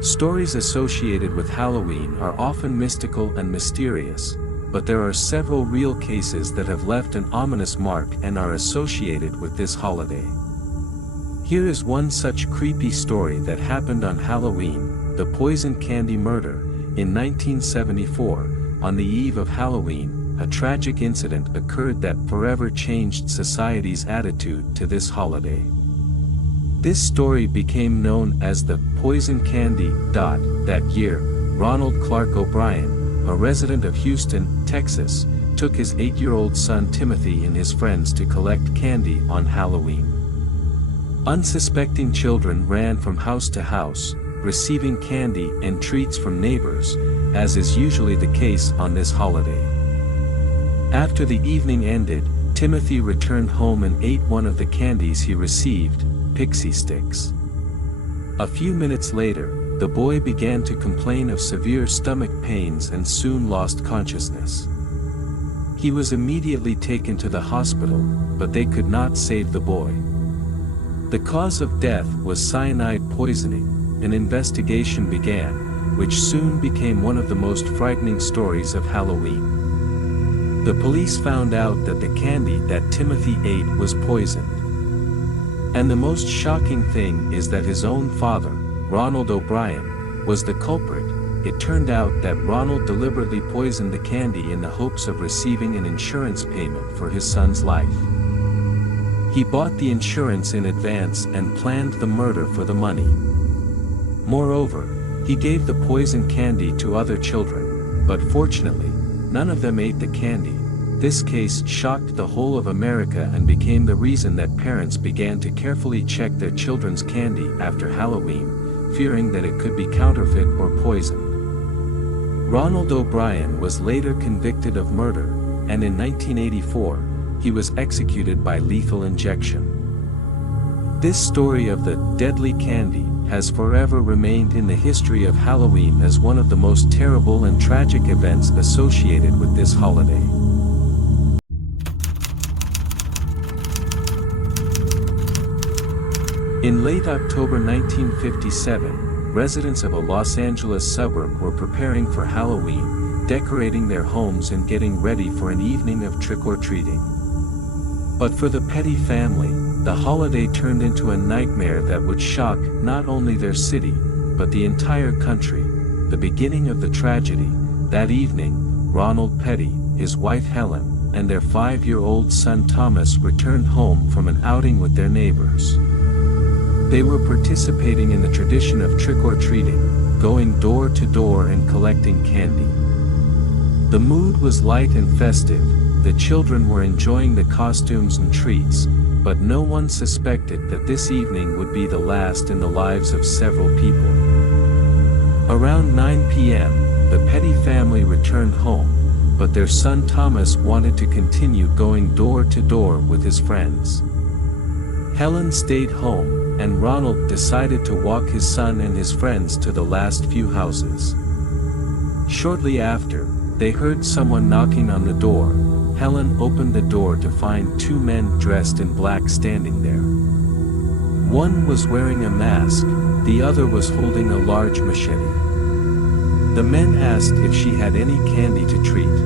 Stories associated with Halloween are often mystical and mysterious, but there are several real cases that have left an ominous mark and are associated with this holiday. Here is one such creepy story that happened on Halloween: the poison candy murder. In 1974, on the eve of Halloween, a tragic incident occurred that forever changed society's attitude to this holiday. This story became known as the poison candy. That year, Ronald Clark O'Brien, a resident of Houston, Texas, took his 8-year-old son Timothy and his friends to collect candy on Halloween. Unsuspecting children ran from house to house, receiving candy and treats from neighbors, as is usually the case on this holiday. After the evening ended, Timothy returned home and ate one of the candies he received, pixie sticks. A few minutes later, the boy began to complain of severe stomach pains and soon lost consciousness. He was immediately taken to the hospital, but they could not save the boy. The cause of death was cyanide poisoning. An investigation began, which soon became one of the most frightening stories of Halloween. The police found out that the candy that Timothy ate was poisoned. And the most shocking thing is that his own father, Ronald O'Brien, was the culprit. It turned out that Ronald deliberately poisoned the candy in the hopes of receiving an insurance payment for his son's life. He bought the insurance in advance and planned the murder for the money. Moreover, he gave the poison candy to other children, but fortunately, none of them ate the candy. This case shocked the whole of America and became the reason that parents began to carefully check their children's candy after Halloween, fearing that it could be counterfeit or poisoned. Ronald O'Brien was later convicted of murder, and in 1984, he was executed by lethal injection. This story of the deadly candy has forever remained in the history of Halloween as one of the most terrible and tragic events associated with this holiday. In late October 1957, residents of a Los Angeles suburb were preparing for Halloween, decorating their homes and getting ready for an evening of trick-or-treating. But for the Petty family, the holiday turned into a nightmare that would shock not only their city, but the entire country. The beginning of the tragedy: that evening, Ronald Petty, his wife Helen, and their 5-year-old son Thomas returned home from an outing with their neighbors. They were participating in the tradition of trick-or-treating, going door to door and collecting candy. The mood was light and festive. The children were enjoying the costumes and treats, but no one suspected that this evening would be the last in the lives of several people. Around 9 p.m., the Petty family returned home, but their son Thomas wanted to continue going door to door with his friends. Helen stayed home, and Ronald decided to walk his son and his friends to the last few houses. Shortly after, they heard someone knocking on the door. Helen opened the door to find 2 men dressed in black standing there. One was wearing a mask, the other was holding a large machete. The men asked if she had any candy to treat.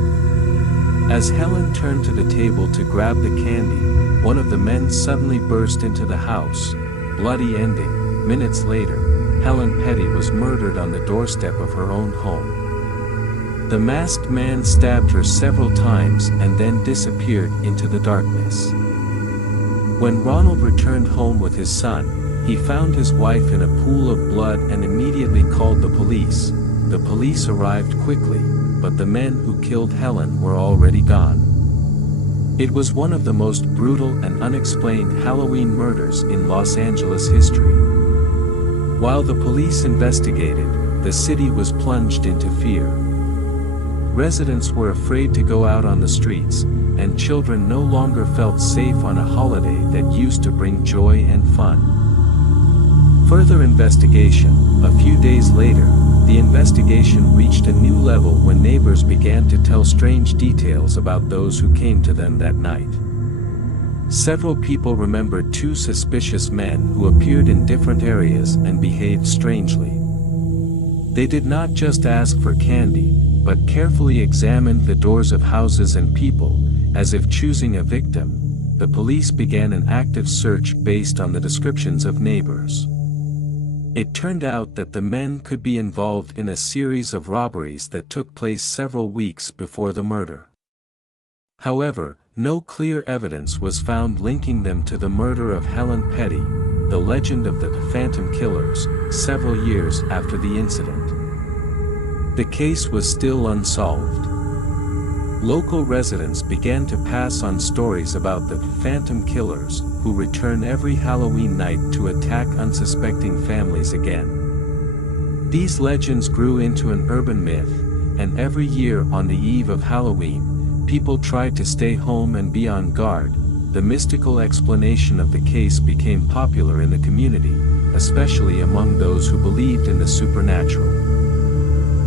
As Helen turned to the table to grab the candy, one of the men suddenly burst into the house, bloody ending. Minutes later, Helen Petty was murdered on the doorstep of her own home. The masked man stabbed her several times and then disappeared into the darkness. When Ronald returned home with his son, he found his wife in a pool of blood and immediately called the police. The police arrived quickly, but the men who killed Helen were already gone. It was one of the most brutal and unexplained Halloween murders in Los Angeles history. While the police investigated, the city was plunged into fear. Residents were afraid to go out on the streets, and children no longer felt safe on a holiday that used to bring joy and fun. Further investigation: a few days later, the investigation reached a new level when neighbors began to tell strange details about those who came to them that night. Several people remembered 2 suspicious men who appeared in different areas and behaved strangely. They did not just ask for candy, but carefully examined the doors of houses and people, as if choosing a victim. The police began an active search based on the descriptions of neighbors. It turned out that the men could be involved in a series of robberies that took place several weeks before the murder. However, no clear evidence was found linking them to the murder of Helen Petty, the legend of the Phantom Killers, several years after the incident. The case was still unsolved. Local residents began to pass on stories about the Phantom Killers, who return every Halloween night to attack unsuspecting families again. These legends grew into an urban myth, and every year on the eve of Halloween, people tried to stay home and be on guard. The mystical explanation of the case became popular in the community, especially among those who believed in the supernatural.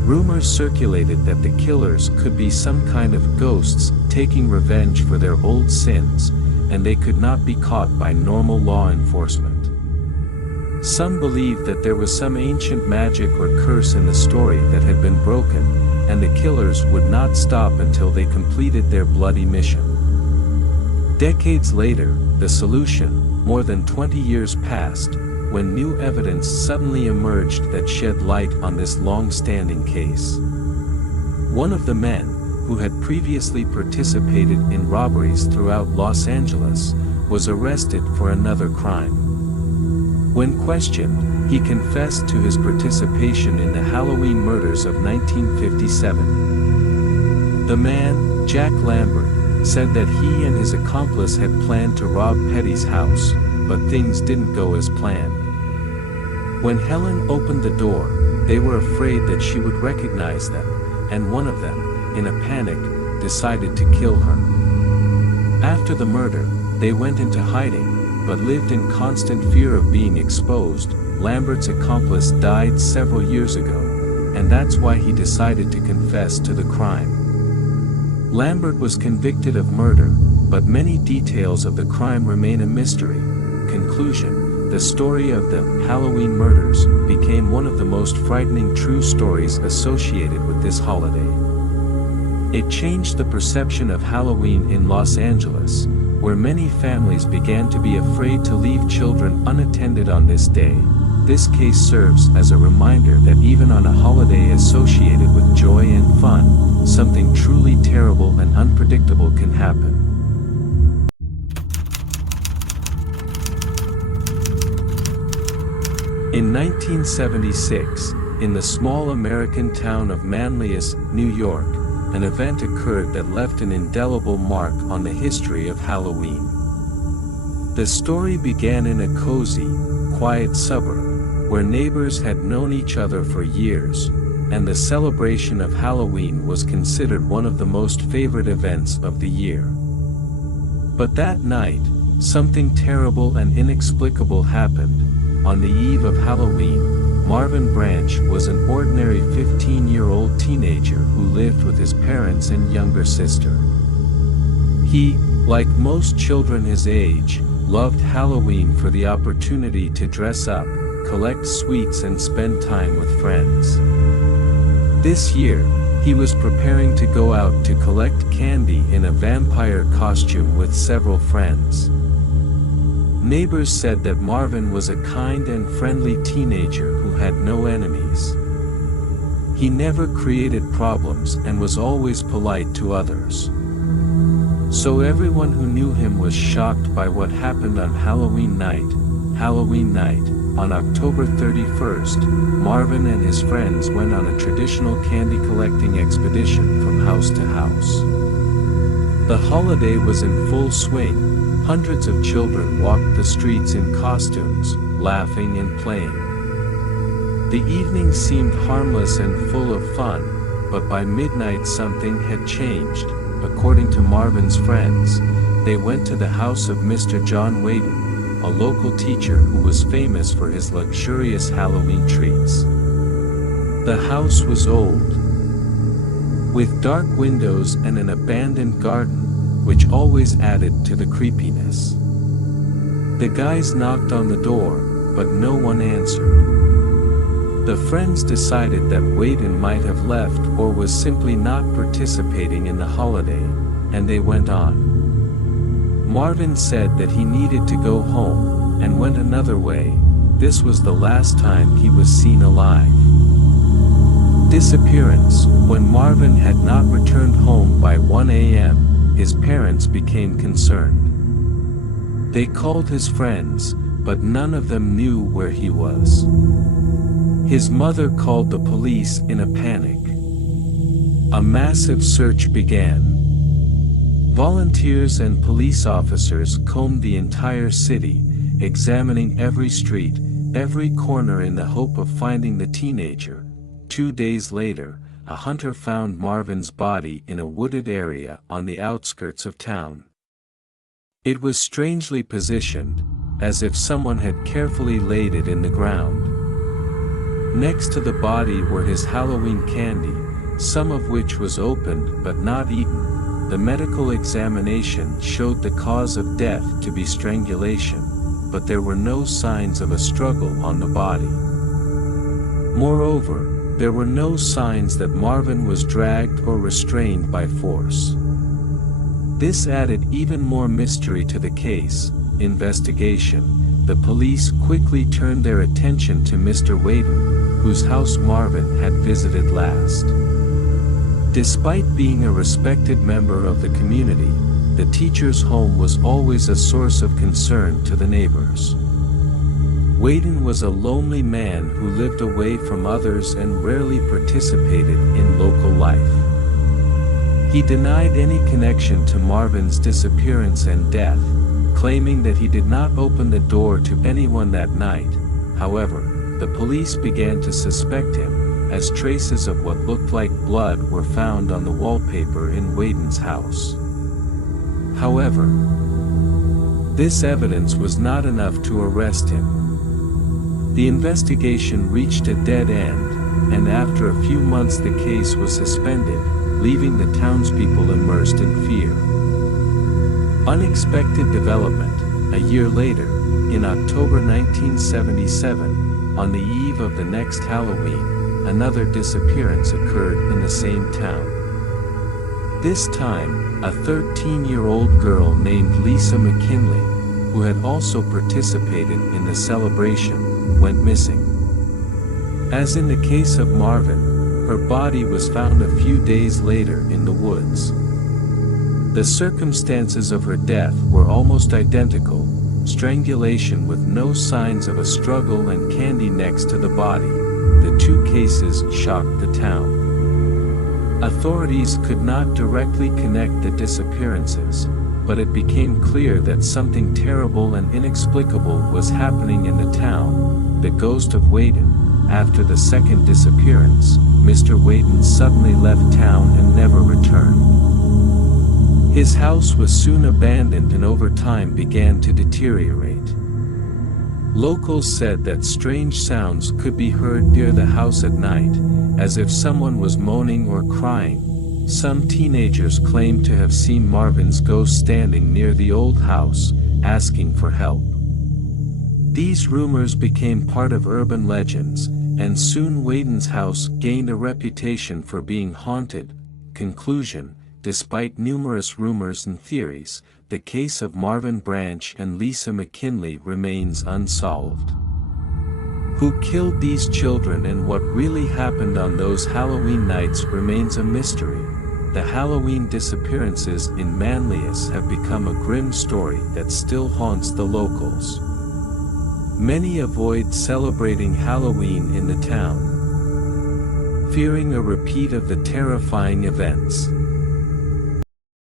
Rumors circulated that the killers could be some kind of ghosts taking revenge for their old sins, and they could not be caught by normal law enforcement. Some believed that there was some ancient magic or curse in the story that had been broken, and the killers would not stop until they completed their bloody mission. Decades later, the solution, more than 20 years passed, when new evidence suddenly emerged that shed light on this long-standing case. One of the men, who had previously participated in robberies throughout Los Angeles, was arrested for another crime. When questioned, he confessed to his participation in the Halloween murders of 1957. The man, Jack Lambert, said that he and his accomplice had planned to rob Petty's house, but things didn't go as planned. When Helen opened the door, they were afraid that she would recognize them, and one of them, in a panic, decided to kill her. After the murder, they went into hiding, but lived in constant fear of being exposed. Lambert's accomplice died several years ago, and that's why he decided to confess to the crime. Lambert was convicted of murder, but many details of the crime remain a mystery. Conclusion: the story of the Halloween murders became one of the most frightening true stories associated with this holiday. It changed the perception of Halloween in Los Angeles, where many families began to be afraid to leave children unattended on this day. This case serves as a reminder that even on a holiday associated with joy and fun, something truly terrible and unpredictable can happen. In 1976, in the small American town of Manlius, New York, an event occurred that left an indelible mark on the history of Halloween. The story began in a cozy, quiet suburb, where neighbors had known each other for years, and the celebration of Halloween was considered one of the most favorite events of the year. But that night, something terrible and inexplicable happened. On the eve of Halloween, Marvin Branch was an ordinary 15-year-old teenager who lived with his parents and younger sister. He, like most children his age, loved Halloween for the opportunity to dress up, collect sweets and spend time with friends. This year, he was preparing to go out to collect candy in a vampire costume with several friends. Neighbors said that Marvin was a kind and friendly teenager who had no enemies. He never created problems and was always polite to others. So everyone who knew him was shocked by what happened on Halloween night. On October 31st, Marvin and his friends went on a traditional candy collecting expedition from house to house. The holiday was in full swing. Hundreds of children walked the streets in costumes, laughing and playing. The evening seemed harmless and full of fun, but by midnight something had changed. According to Marvin's friends, they went to the house of Mr. John Whedon, a local teacher who was famous for his luxurious Halloween treats. The house was old, with dark windows and an abandoned garden, which always added to the creepiness. The guys knocked on the door, but no one answered. The friends decided that Wayden might have left or was simply not participating in the holiday, and they went on. Marvin said that he needed to go home, and went another way. This was the last time he was seen alive. Disappearance. When Marvin had not returned home by 1 a.m., his parents became concerned. They called his friends, but none of them knew where he was. His mother called the police in a panic. A massive search began. Volunteers and police officers combed the entire city, examining every street, every corner in the hope of finding the teenager. 2 days later, a hunter found Marvin's body in a wooded area on the outskirts of town. It was strangely positioned, as if someone had carefully laid it in the ground. Next to the body were his Halloween candy, some of which was opened but not eaten. The medical examination showed the cause of death to be strangulation, but there were no signs of a struggle on the body. Moreover, there were no signs that Marvin was dragged or restrained by force. This added even more mystery to the case. Investigation. The police quickly turned their attention to Mr. Wayden, whose house Marvin had visited last. Despite being a respected member of the community, the teacher's home was always a source of concern to the neighbors. Wayden was a lonely man who lived away from others and rarely participated in local life. He denied any connection to Marvin's disappearance and death, claiming that he did not open the door to anyone that night. However, the police began to suspect him, as traces of what looked like blood were found on the wallpaper in Wayden's house. However, this evidence was not enough to arrest him. The investigation reached a dead end, and after a few months the case was suspended, leaving the townspeople immersed in fear. Unexpected development. A year later, in October 1977, on the eve of the next Halloween, another disappearance occurred in the same town. This time, a 13-year-old girl named Lisa McKinley, who had also participated in the celebration, went missing. As in the case of Marvin, her body was found a few days later in the woods. The circumstances of her death were almost identical: strangulation with no signs of a struggle and candy next to the body. The two cases shocked the town. Authorities could not directly connect the disappearances, but it became clear that something terrible and inexplicable was happening in the town. The ghost of Wayden. After the second disappearance, Mr. Wayden suddenly left town and never returned. His house was soon abandoned and over time began to deteriorate. Locals said that strange sounds could be heard near the house at night, as if someone was moaning or crying. Some teenagers claimed to have seen Marvin's ghost standing near the old house, asking for help. These rumors became part of urban legends, and soon Wayden's house gained a reputation for being haunted. Conclusion: despite numerous rumors and theories, the case of Marvin Branch and Lisa McKinley remains unsolved. Who killed these children and what really happened on those Halloween nights remains a mystery. The Halloween disappearances in Manlius have become a grim story that still haunts the locals. Many avoid celebrating Halloween in the town, fearing a repeat of the terrifying events.